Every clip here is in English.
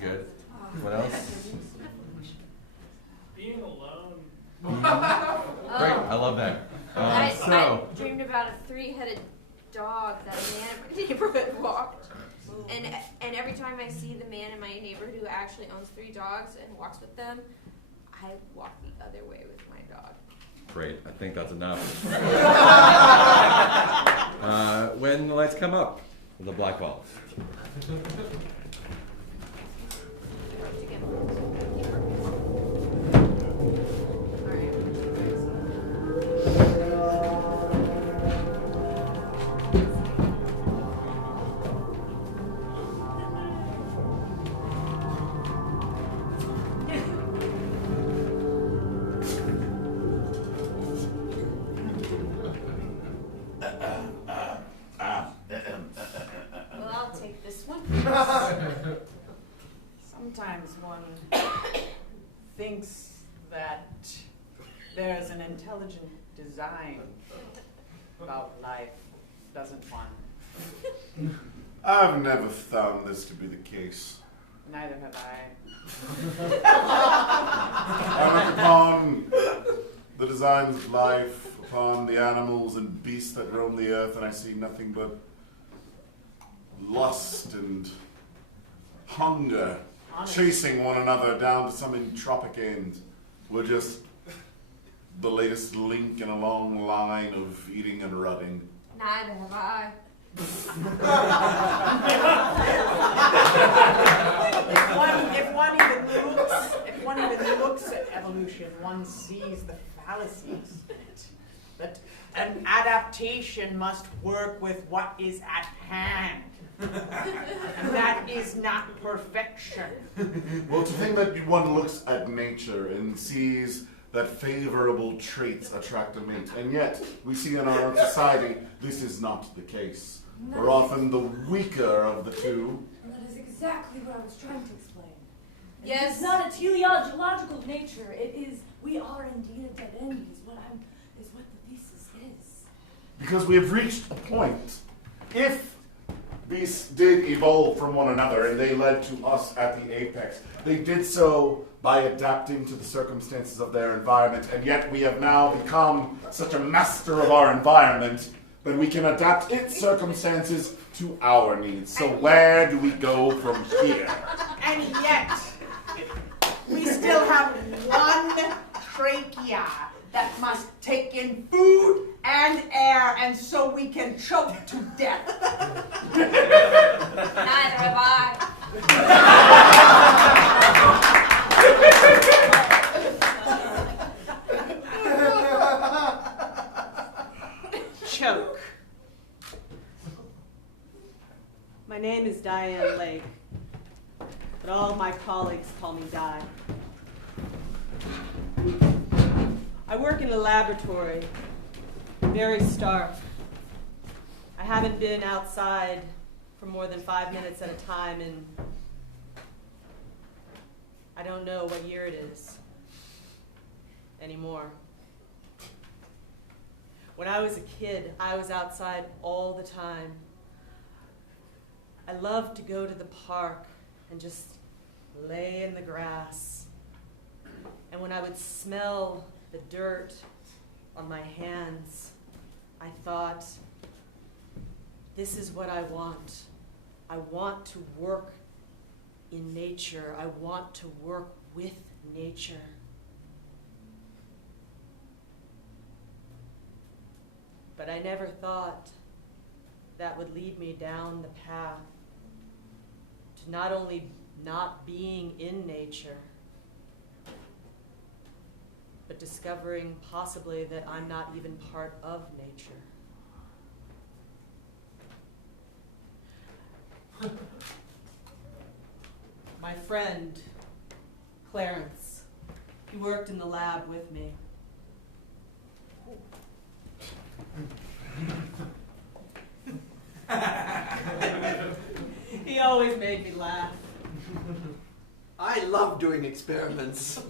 I'm good. What else? Being alone. Great, I love that. I dreamed about a 3-headed dog that a man in my neighborhood walked. And every time I see the man in my neighborhood who actually owns 3 dogs and walks with them, I walk the other way with my dog. Great, I think that's enough. When the lights come up, the black ball. Well, I'll take this one. Sometimes one thinks that there's an intelligent design about life, doesn't one? I've never found this to be the case. Neither have I. I look upon the designs of life, upon the animals and beasts that roam the earth, and I see nothing but lust and hunger, chasing one another down to some entropic end. We're just the latest link in a long line of eating and rutting. Neither have I. If one even looks at evolution, one sees the fallacies in it. That an adaptation must work with what is at hand. And that is not perfection. Well, to think that one looks at nature and sees that favorable traits attract a mate, and yet we see in our own society this is not the case. We're often the weaker of the two. And that is exactly what I was trying to explain. Yes. It's not a teleological nature. It is, we are indeed a dead end, is what the thesis is. Because we have reached a point. If beasts did evolve from one another and they led to us at the apex, they did so by adapting to the circumstances of their environment, and yet we have now become such a master of our environment that we can adapt its circumstances to our needs. So where do we go from here? And yet, we still have one trachea that must take in food and air, and so we can choke to death. Neither have I. Choke. My name is Diane Lake, but all my colleagues call me Di. I work in a laboratory, very stark. I haven't been outside for more than 5 minutes at a time, and I don't know what year it is anymore. When I was a kid, I was outside all the time. I loved to go to the park and just lay in the grass. And when I would smell the dirt on my hands, I thought, this is what I want. I want to work in nature. I want to work with nature. But I never thought that would lead me down the path to not only not being in nature, but discovering possibly that I'm not even part of nature. My friend, Clarence, he worked in the lab with me. He always made me laugh. I love doing experiments.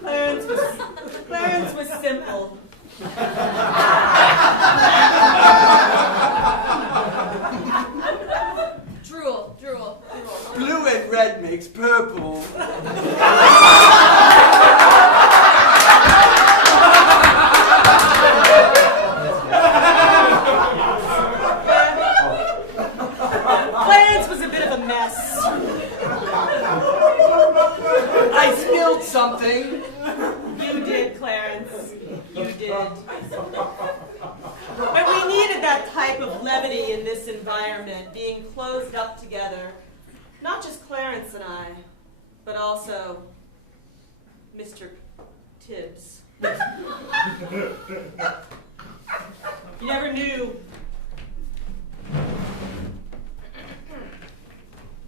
Clarence was simple. Drool. when red makes purple. Clarence was a bit of a mess. I spilled something. You did, Clarence. You did. But we needed that type of levity in this environment, being closed up together. Not just Clarence and I, but also Mr. Tibbs. You never knew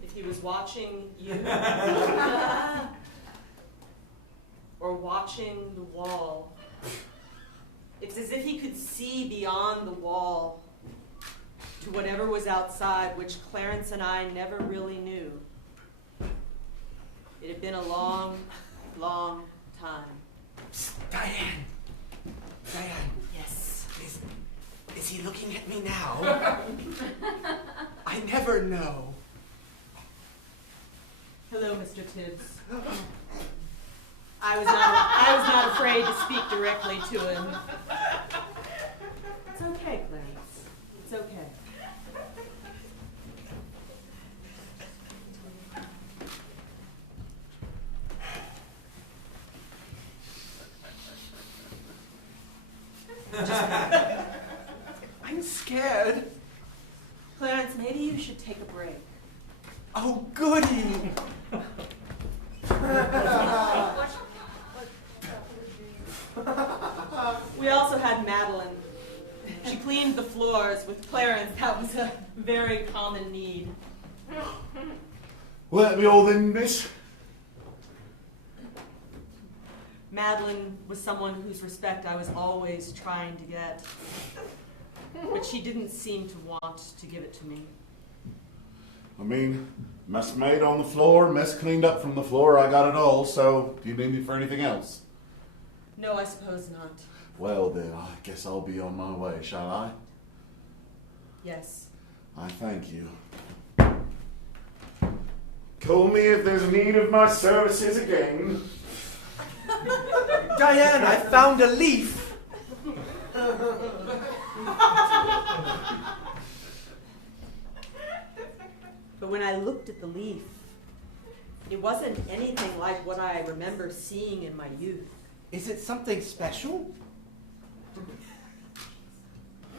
if he was watching you or watching the wall. It's as if he could see beyond the wall to whatever was outside, which Clarence and I never really knew. It had been a long, long time. Psst, Diane. Diane. Yes. Is he looking at me now? I never know. Hello, Mr. Tibbs. I was not afraid to speak directly to him. It's okay, Clarence. It's okay. I'm scared. Clarence, maybe you should take a break. Oh, goody. We also had Madeline. She cleaned the floors. With Clarence, that was a very common need. Let me all in, miss. Madeline was someone whose respect I was always trying to get, but she didn't seem to want to give it to me. I mean, mess made on the floor, mess cleaned up from the floor, I got it all, so do you need me for anything else? No, I suppose not. Well then, I guess I'll be on my way, shall I? Yes. I thank you. Call me if there's need of my services again. Diane, I found a leaf. But when I looked at the leaf, it wasn't anything like what I remember seeing in my youth. Is it something special?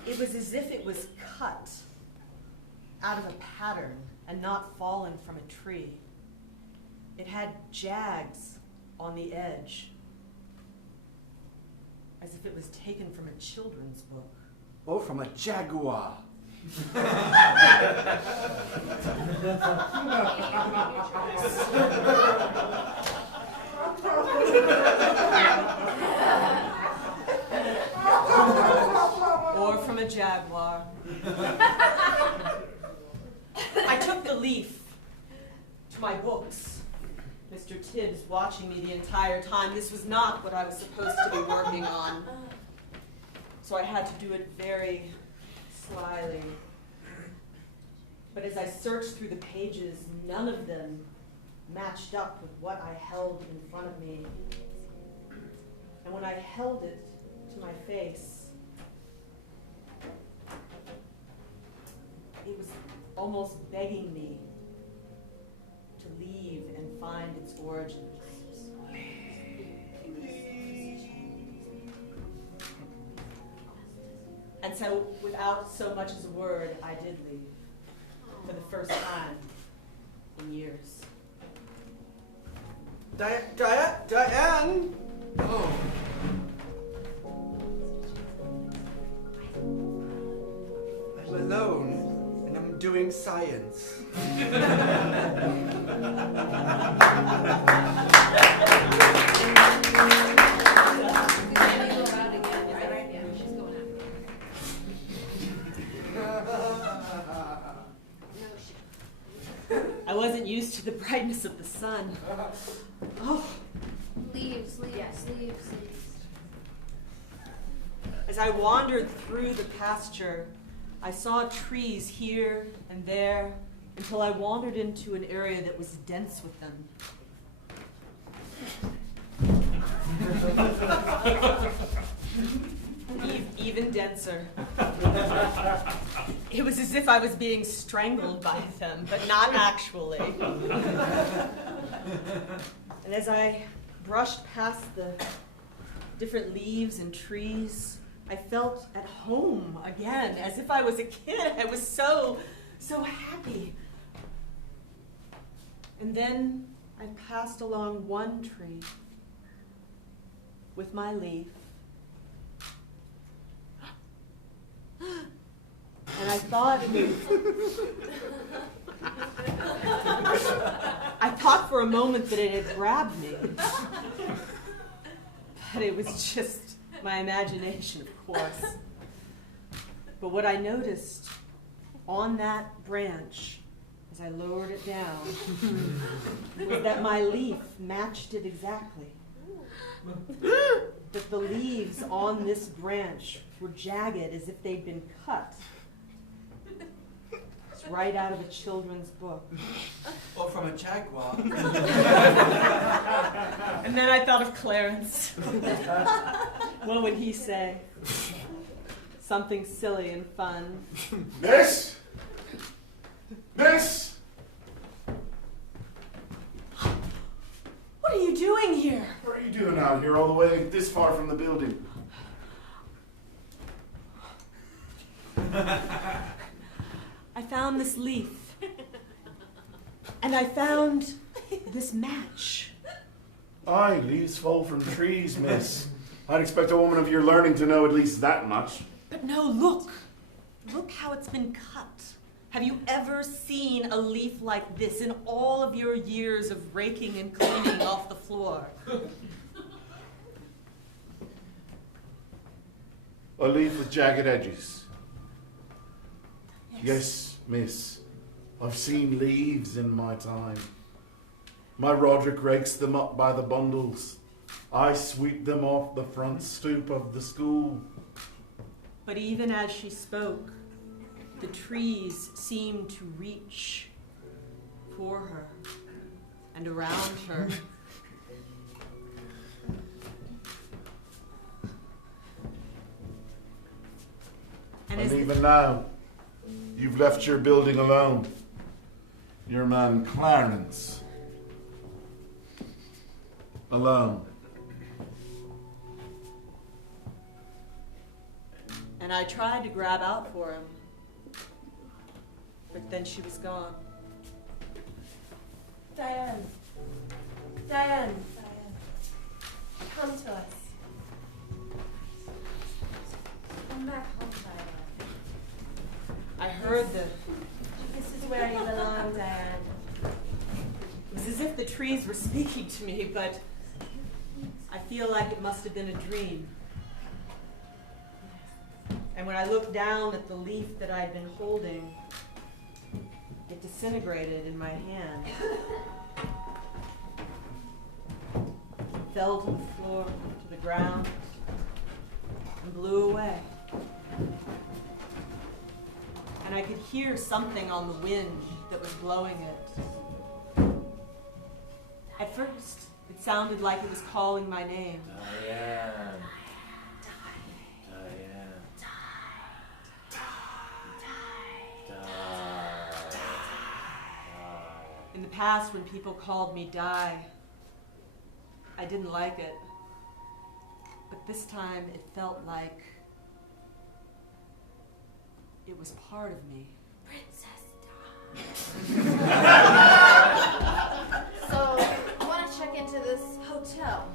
It was as if it was cut out of a pattern and not fallen from a tree. It had jags on the edge, as if it was taken from a children's book. Or from a jaguar. Or from a jaguar. I took the leaf to my books. Mr. Tibbs watching me the entire time. This was not what I was supposed to be working on. So I had to do it very slyly. But as I searched through the pages, none of them matched up with what I held in front of me. And when I held it to my face, it was almost begging me to leave and find its origins. And so, without so much as a word, I did leave for the first time in years. Diane! Oh. I'm alone, and I'm doing science. I wasn't used to the brightness of the sun. Oh. Leaves. As I wandered through the pasture, I saw trees here and there, until I wandered into an area that was dense with them. Even denser. It was as if I was being strangled by them, but not actually. And as I brushed past the different leaves and trees, I felt at home again, as if I was a kid. I was so happy. And then I passed along one tree with my leaf. And I thought for a moment that it had grabbed me. But it was just my imagination, of course. But what I noticed on that branch, as I lowered it down, was that my leaf matched it exactly. That the leaves on this branch were jagged as if they'd been cut. It's right out of a children's book. Or from a jaguar. And then I thought of Clarence. What would he say? Something silly and fun. Miss? Miss? What are you doing here? What are you doing out here all the way this far from the building? I found this leaf. And I found this match. Aye, leaves fall from trees, miss. I'd expect a woman of your learning to know at least that much. But no, look. Look how it's been cut. Have you ever seen a leaf like this in all of your years of raking and cleaning off the floor? A leaf with jagged edges. Yes, miss. I've seen leaves in my time. My Roderick rakes them up by the bundles. I sweep them off the front stoop of the school. But even as she spoke, the trees seemed to reach for her and around her. And even now, you've left your building alone. Your man Clarence. Alone. And I tried to grab out for him, but then she was gone. Diane. Diane. Come to us. Come back home, Diane. I heard the... This is where you belong, Diane. It was as if the trees were speaking to me, but I feel like it must have been a dream. And when I looked down at the leaf that I'd been holding, it disintegrated in my hand. Fell to the floor, to the ground, and blew away. And I could hear something on the wind that was blowing it. At first, it sounded like it was calling my name. Diane. In the past, when people called me Di, I didn't like it. But this time, it felt like it was part of me. Princess Di. So, I want to check into this hotel.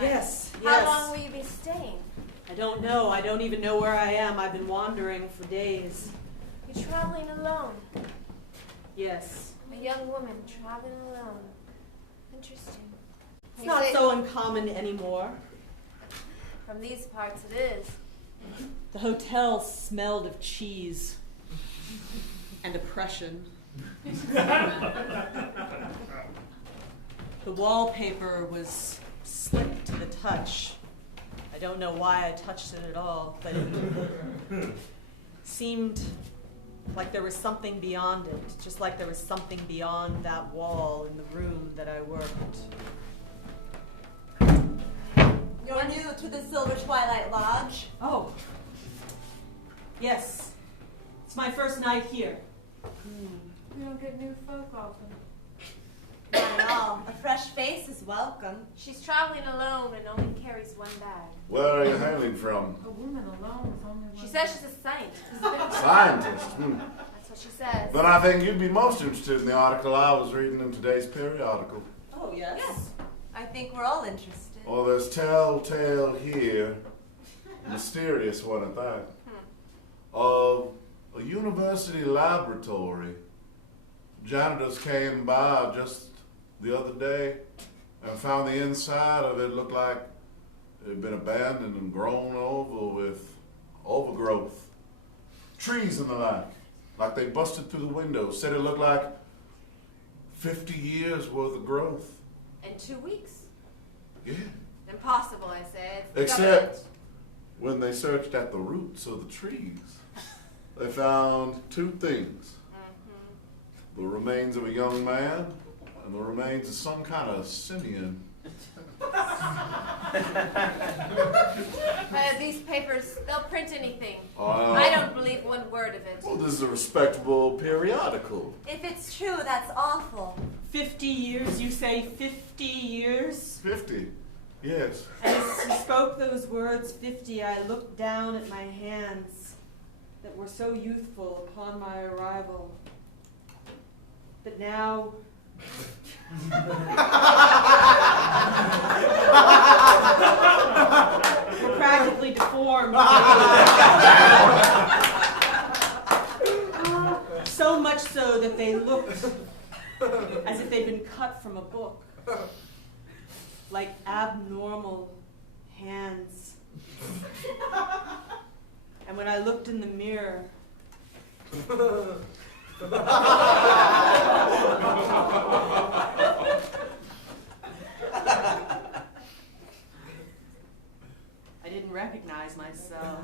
Yes, yes. How long will you be staying? I don't know. I don't even know where I am. I've been wandering for days. You're traveling alone. Yes. A young woman traveling alone. Interesting. It's You not say- so uncommon anymore. From these parts, it is. The hotel smelled of cheese and oppression. The wallpaper was slick to the touch. I don't know why I touched it at all, but it seemed Like there was something beyond it, just like there was something beyond that wall in the room that I worked. You're new to the Silver Twilight Lodge. Oh. Yes. It's my first night here. We don't get new folk often. Not at all. A fresh face is welcome. She's traveling alone and only carries one bag. Where are you hailing from? A woman alone with only one. She says she's a scientist. Scientist. That's what she says. Then I think you'd be most interested in the article I was reading in today's periodical. Oh, yes? Yes. I think we're all interested. Well, there's telltale here, mysterious one at that, of a university laboratory. Janitors came by just the other day and found the inside of it looked like it had been abandoned and grown over with overgrowth. Trees and the like they busted through the windows. Said it looked like 50 years worth of growth. In 2 weeks. Yeah. Impossible, I say. It's the Except government. when they searched at the roots of the trees, they found two things. The remains of a young man and the remains of some kind of simian. These papers, they'll print anything. I I don't believe one word of it. Well, this is a respectable periodical. If it's true, that's awful. 50 years, you say 50 years? 50. Yes. As he spoke those words, 50, I looked down at my hands that were so youthful upon my arrival. But now, were practically deformed. So much so that they looked as if they'd been cut from a book. Like abnormal hands. And when I looked in the mirror, I didn't recognize myself.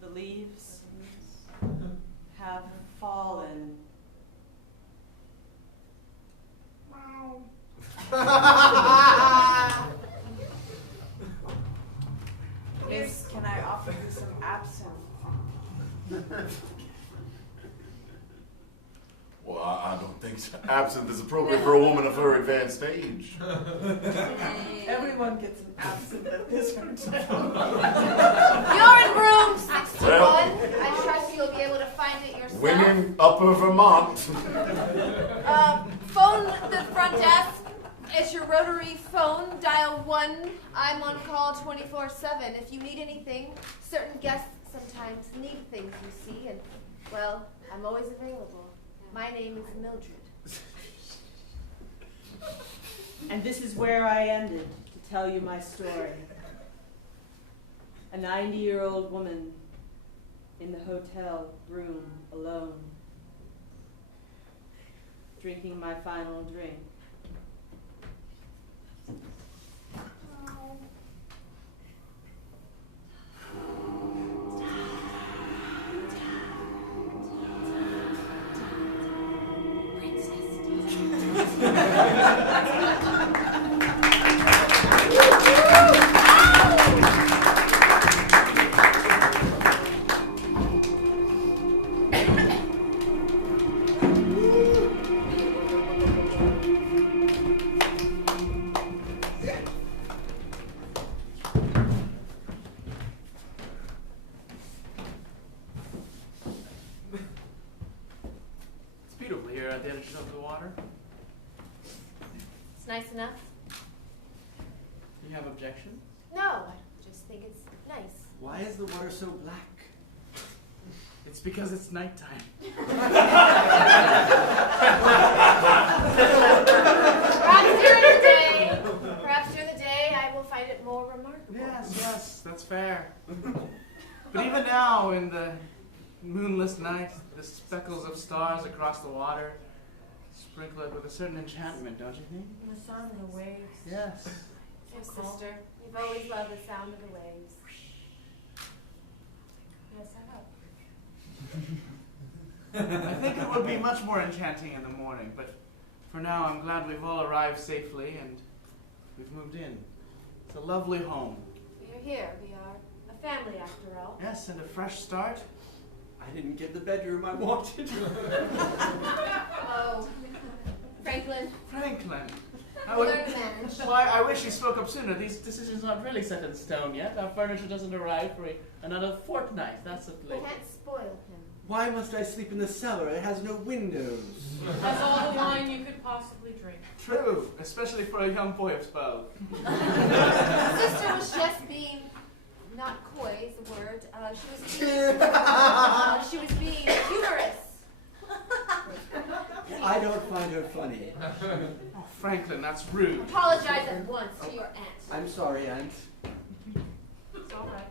The leaves have fallen. Miss, can I offer you some absinthe? Well, I don't think so. Absinthe is appropriate for a woman of her advanced age. Everyone gets an absinthe at this hotel. You're in room 61. Well. I trust you'll be able to find it yourself. Winning Upper Vermont. Phone the front desk. It's your rotary phone. Dial 1. I'm on call 24/7. If you need anything, certain guests sometimes need things, you see, and, well, I'm always available. My name is Mildred. And this is where I ended to tell you my story. A 90-year-old woman in the hotel room alone, drinking my final drink. It's beautiful here at the edge of the water. It's nice enough? Do you have objections? No, I just think it's nice. Why is the water so black? It's because it's nighttime. Perhaps during the day I will find it more remarkable. Yes, that's fair. But even now, in the moonless night, the speckles of stars across the water sprinkle it with a certain enchantment, don't you think? And the sound of the waves. Yes. Oh, sister, you've always loved the sound of the waves. gonna set up. I think it would be much more enchanting in the morning, but for now I'm glad we've all arrived safely and we've moved in. It's a lovely home. We are here. We are a family after all. Yes, and a fresh start. I didn't get the bedroom I wanted. Oh, Franklin, Franklin. we learn to manage. Why, I wish you spoke up sooner. These decisions aren't really set in stone yet. Our furniture doesn't arrive for another fortnight. That's at We least. can't spoil him. Why must I sleep in the cellar? It has no windows. That's all the wine you could possibly drink. True, especially for a young boy of 12. Sister was just being, not coy is the word. She was being humorous. I don't find her funny. Oh, Franklin, that's rude. Apologize at once to your aunt. I'm sorry, Aunt. It's all right.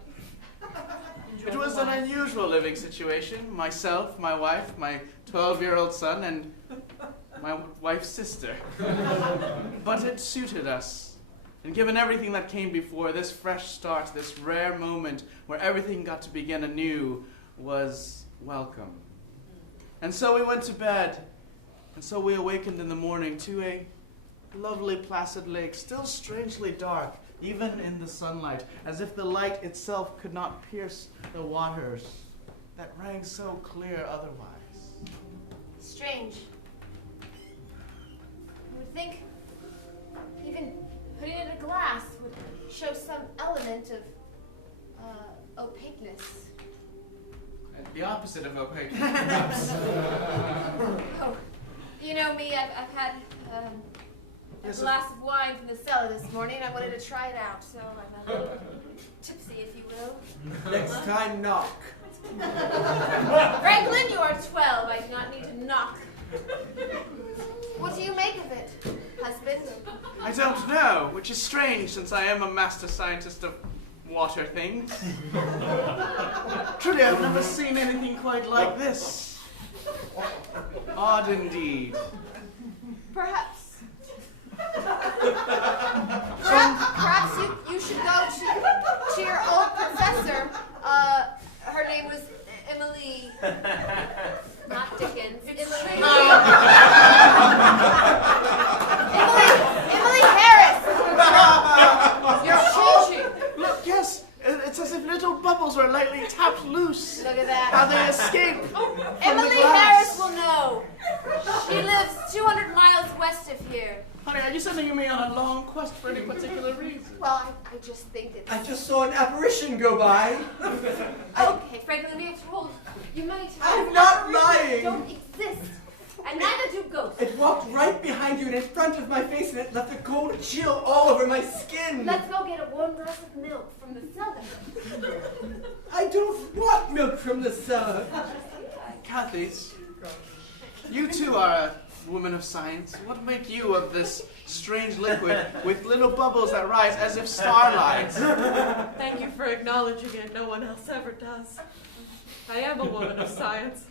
It was an unusual living situation. Myself, my wife, my 12-year-old son, and my wife's sister. But it suited us. And given everything that came before, this fresh start, this rare moment where everything got to begin anew was welcome. And so we went to bed. And so we awakened in the morning to a lovely placid lake, still strangely dark, even in the sunlight, as if the light itself could not pierce the waters that rang so clear otherwise. Strange. You would think even putting it in a glass would show some element of opaqueness. The opposite of opaque. Oh, you know me, I've had a Yes, glass of wine from the cellar this morning. I wanted to try it out, so I'm a little tipsy, if you will. Next time, knock. Franklin, you are 12. I do not need to knock. What do you make of it, husband? I don't know, which is strange since I am a master scientist of water things. Truly, I've never seen anything quite like this. Odd indeed. Perhaps you should go to your old professor. Her name was Emily, not Dickens. Emily Harris. You're changing. Look, yes, it's as if little bubbles are lightly tapped loose. Look at that. How they escape. Emily Harris will know. She lives 200 miles west of here. Honey, are you sending me on a long quest for any particular reason? Well, I just think it's... I just saw an apparition go by. Okay, Franklin, we have told you many times. I'm not apparitions lying. Don't exist, and neither do ghosts. It walked right behind you and in front of my face, and it left a cold chill all over my skin. Let's go get a warm glass of milk from the cellar. I don't want milk from the cellar. Kathy, you too are a woman of science. What make you of this strange liquid with little bubbles that rise as if starlight? Thank you for acknowledging it. No one else ever does. I am a woman of science.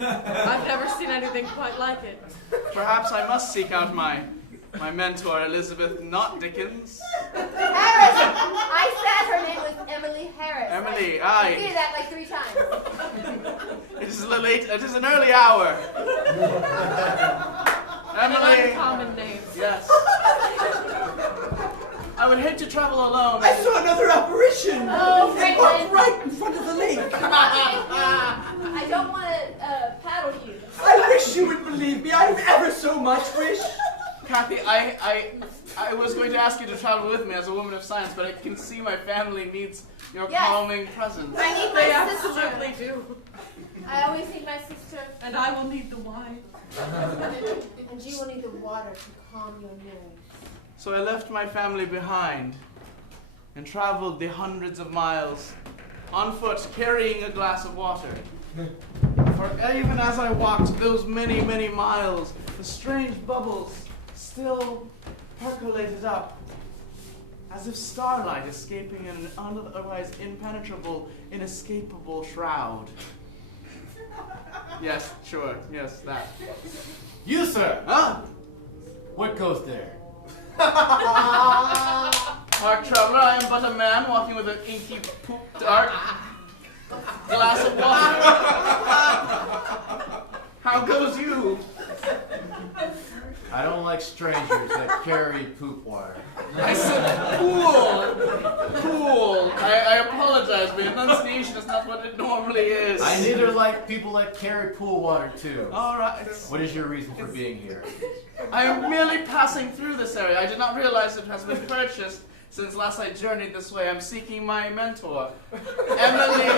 I've never seen anything quite like it. Perhaps I must seek out my mentor, Elizabeth, not Dickens. Harris! I said her name was Emily Harris. Emily, I aye. repeated that like 3 times. It is late. It is an early hour. An Emily. uncommon name. Yes. I would hate to travel alone. I saw another apparition. Oh, It walked Franklin. right in front of the lake. I don't want to paddle you. I wish you would believe me. I ever so much wish. Kathy, I was going to ask you to travel with me as a woman of science, but I can see my family needs your Yes. calming presence. I need They my sister. absolutely do. I always need my sister. And I will need the wine. And you will need the water to calm your nerves. So I left my family behind and traveled the hundreds of miles on foot, carrying a glass of water. For even as I walked those many, many miles, the strange bubbles still percolated up, as if starlight escaping in an otherwise impenetrable, inescapable shroud. Yes, sure, yes, that. You, sir! Huh? What goes there? Dark traveler, I am but a man walking with an inky poop dart. glass of water. How goes you? I don't like strangers that carry poop water. I said pool. Pool. I apologize, but enunciation is not what it normally is. I neither like people that carry pool water too. All right. What is your reason for being here? I am merely passing through this area. I did not realize it has been purchased since last I journeyed this way. I'm seeking my mentor, Emily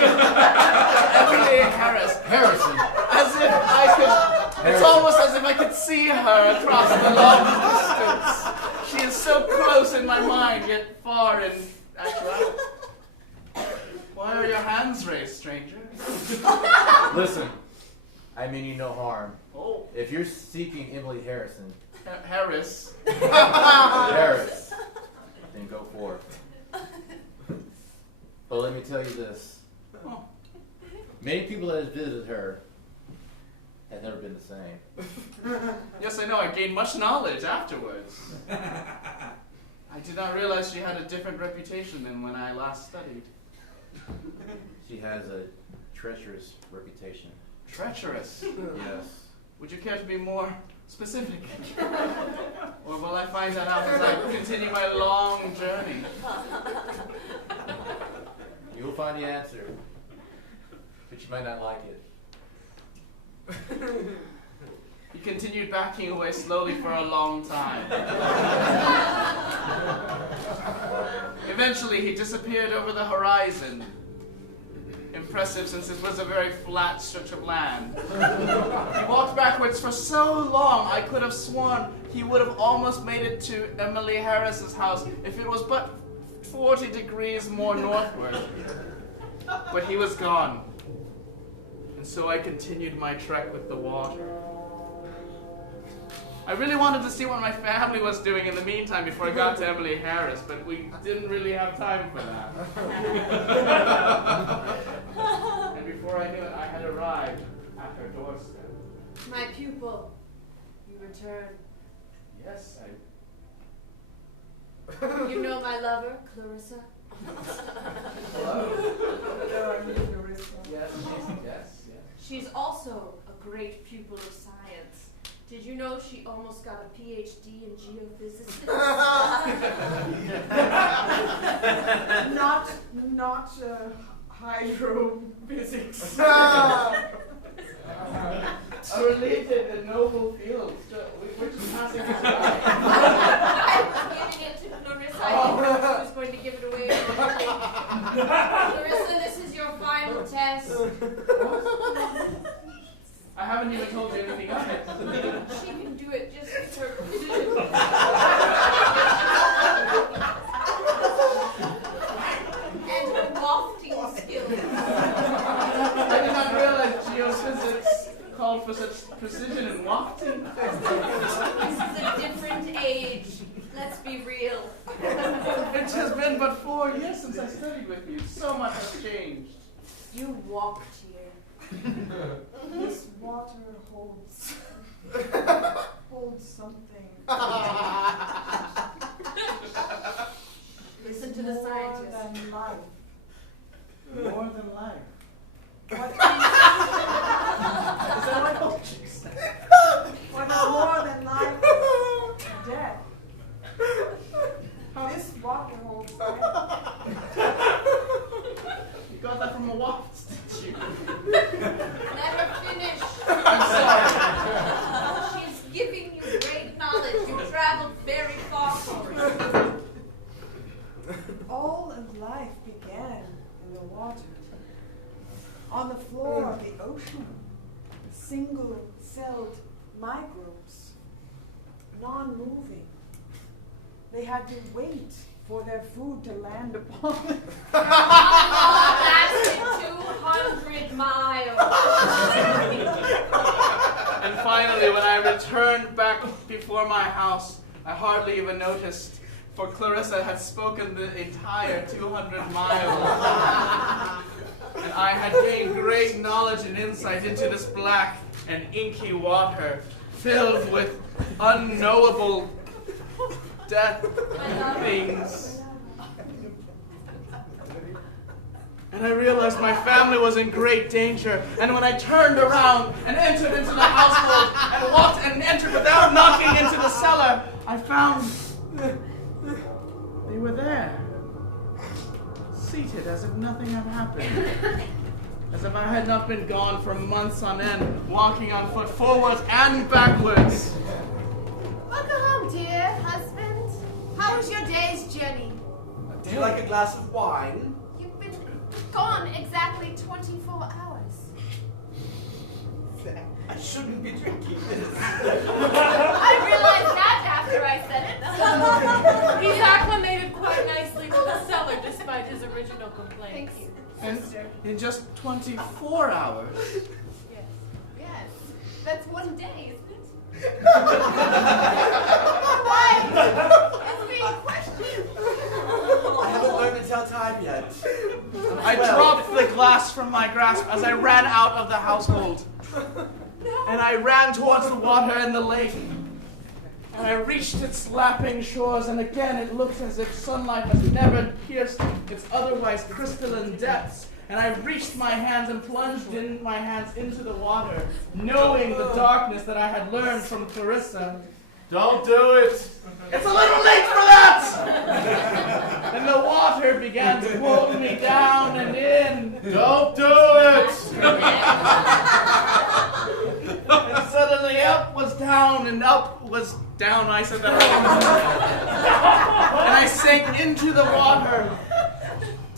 Harris. Harrison. As if I could. It's almost as if I could see her across the long distance. She is so close in my mind, yet far in actuality. Why are your hands raised, stranger? Listen, I mean you no harm. Oh, If you're seeking Emily Harrison, Harris. Harris, then go forth. But let me tell you this. Oh. Many people that have visited her have never been the same. Yes, I know. I gained much knowledge afterwards. I did not realize she had a different reputation than when I last studied. She has a treacherous reputation. Treacherous. Yes. Would you care to be more specific? Or will I find that out as I continue my long journey? You will find the answer, but you might not like it. He continued backing away slowly for a long time. Eventually, he disappeared over the horizon. Impressive, since it was a very flat stretch of land. He walked backwards for so long, I could have sworn he would have almost made it to Emily Harris's house if it was but 40 degrees more northward. But he was gone. And so I continued my trek with the water. I really wanted to see what my family was doing in the meantime before I got to Emily Harris, but we didn't really have time for that. And before I knew it, I had arrived at her doorstep. My pupil, you return. Yes, You know my lover, Clarissa? yes, yes. She's also a great pupil of science. Did you know she almost got a PhD in geophysics? Not hydrophysics. A related and noble field, which is passing us by. I was giving it to Clarissa. I didn't know she was going to give it away. Clarissa, this is your final test. I haven't even told you anything of it. She can do it just with her precision. And her wafting skills. I did not realize geophysics called for such precision and wafting. This is a different age. Let's be real. It has been but 4 years since I studied with you. So much has changed. You walked here. This water holds something. Listen to the scientist. More than life. More than life. What Is that what you said? what is more than life? Death. This water holds death. You got that from a waft, did you? Let her finish. I'm sorry. She's giving you great knowledge. You traveled very far for it. All of life began in the water. On the floor of the ocean, single-celled microbes, non-moving. They had to wait for their food to land upon them. Lasted 200 miles. And finally, when I returned back before my house, I hardly even noticed, for Clarissa had spoken the entire 200 miles. And I had gained great knowledge and insight into this black and inky water, filled with unknowable death things. And I realized my family was in great danger. And when I turned around and entered into the household and walked and entered without knocking into the cellar, I found they were there, seated as if nothing had happened. As if I had not been gone for months on end, walking on foot forwards and backwards. Welcome home, dear husband. How was your day's journey? Do you like a glass of wine? You've been gone exactly 24 hours. I shouldn't be drinking this. I realized that after I said it. He's acclimated quite nicely to the cellar despite his original complaints. Thank you. And in just 24 hours. Yes. Yes. That's one day, isn't it? Why? It's being questioned. I haven't learned to tell time yet. I dropped the glass from my grasp as I ran out of the household. And I ran towards the water in the lake. And I reached its lapping shores, and again it looked as if sunlight has never pierced its otherwise crystalline depths. And I reached my hands and plunged in my hands into the water, knowing the darkness that I had learned from Clarissa. Don't do it! It's a little late for that! And the water began to pull me down and in. Don't do it! And suddenly up was down and up was down. I said that wrong. And I sank into the water.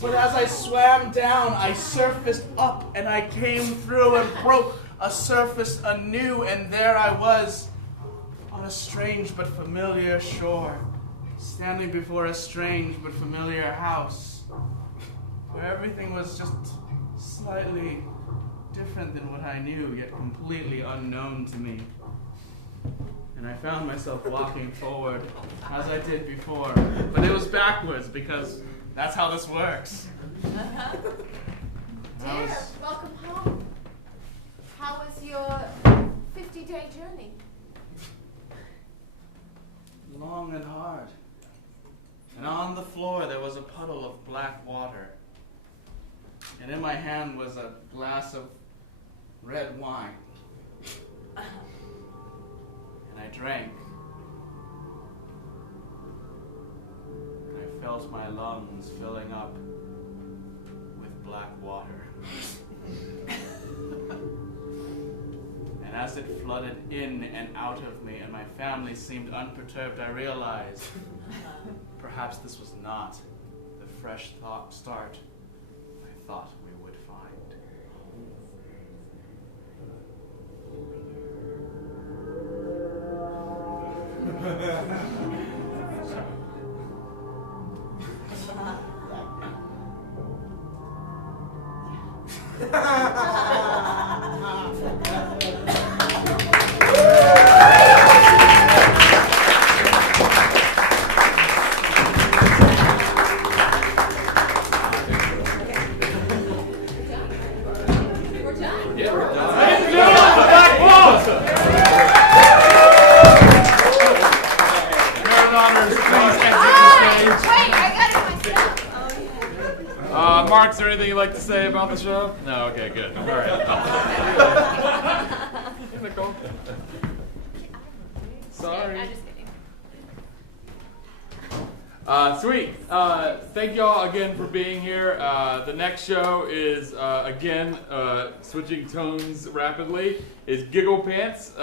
But as I swam down, I surfaced up and I came through and broke a surface anew. And there I was on a strange but familiar shore, standing before a strange but familiar house, where everything was just slightly different than what I knew, yet completely unknown to me. And I found myself walking forward, as I did before, but it was backwards, because that's how this works. Dear, welcome home. How was your 50-day journey? Long and hard. And on the floor there was a puddle of black water. And in my hand was a glass of red wine. And I drank. And I felt my lungs filling up with black water. And as it flooded in and out of me and my family seemed unperturbed, I realized perhaps this was not the fresh start I thought we would find. Mark, is there anything you'd like to say about the show? No? Okay, good. All right. Sorry. I'm just kidding. Sweet. Thank y'all again for being here. The next show is, again, switching tones rapidly, is Giggle Pants,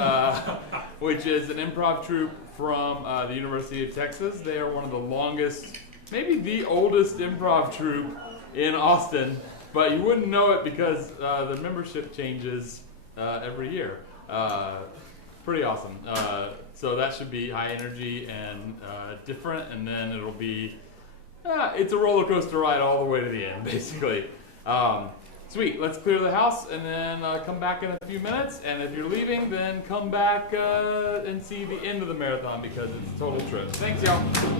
which is an improv troupe from the University of Texas. They are one of the longest, maybe the oldest improv troupe in Austin, but you wouldn't know it because the membership changes every year. Pretty awesome. So that should be high energy and different, and then it'll be, it's a roller coaster ride all the way to the end, basically. Sweet, let's clear the house and then come back in a few minutes, and if you're leaving, then come back and see the end of the marathon because it's a total trip. Thanks, y'all.